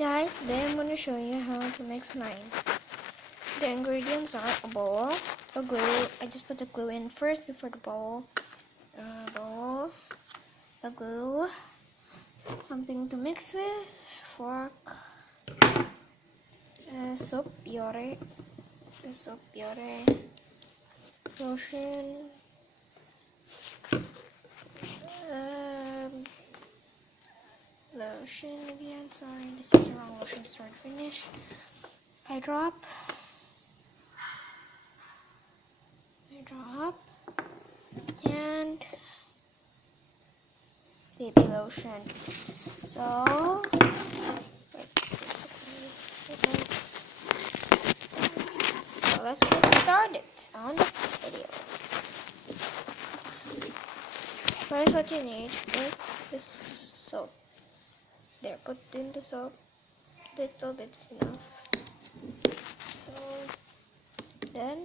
Guys, today I'm going to show you how to mix slime. The ingredients are a bowl, a glue. I just put the glue in first before the bowl. A glue, something to mix with, fork, soap, lotion, lotion again. Sorry, this is the wrong lotion. Start finish. Eye drop, and baby lotion. So, let's get started on the video. First, what you need is this soap. There, put in the soap. Little bit is enough. So then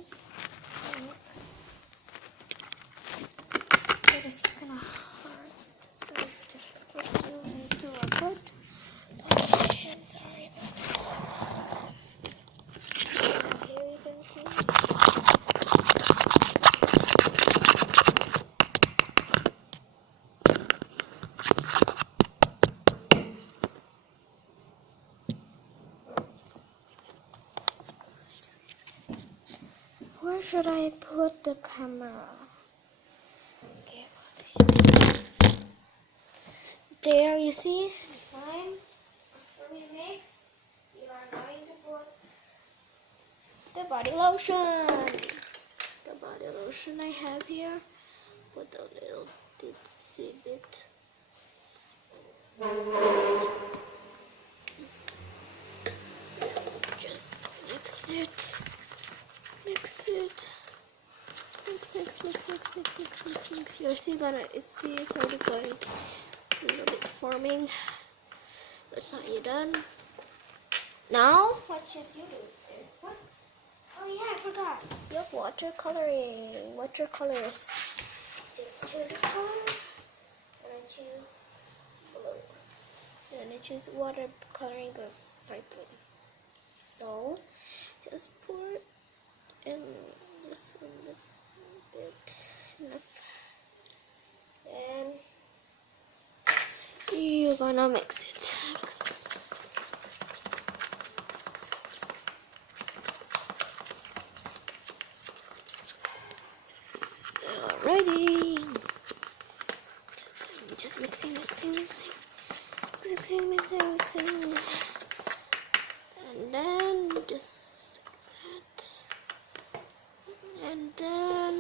mix. It is kind of hard, so just put you into a good position. Sorry about that. Here you can see. Where should I put the camera? Okay, there you see the slime. After we mix, you are going to put the body lotion. The body lotion I have here. Put a little teensy bit. Just mix it. Mix. You see, it's already going a little bit forming. That's how you're done. Now, what you do is what? Oh yeah, I forgot. You have watercoloring. Watercolors. Just choose a color, and I choose blue. And I choose watercoloring light blue. So, just pour it in just a little bit enough, and you're gonna mix it. So ready. Just mixing, and then just that. And then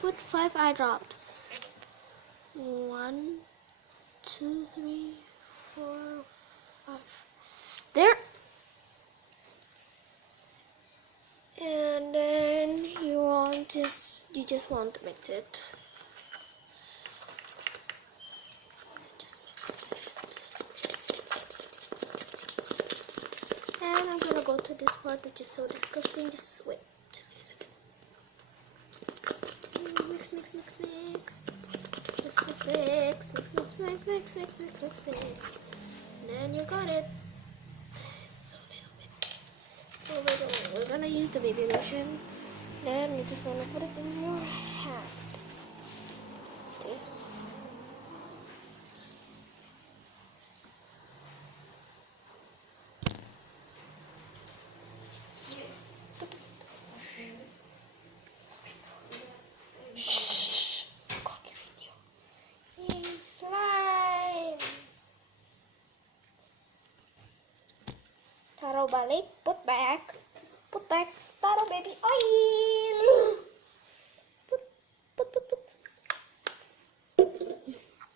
put 5 eye drops. 1, 2, 3, 4, 5. There. And then you just want to mix it. Just mix it. And I'm gonna go to this part which is so disgusting. Just wait. Just give me a second. Mix. And then you got it. So little. We're gonna use the baby lotion. Then you're just gonna put it in your hand. This. Slime. Taruh balik, put back, taruh baby oil. Put.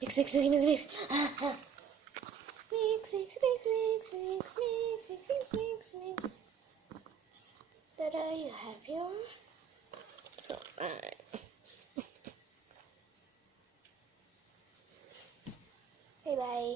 Mix. Mix. Ta-da, you have your slime. Bye.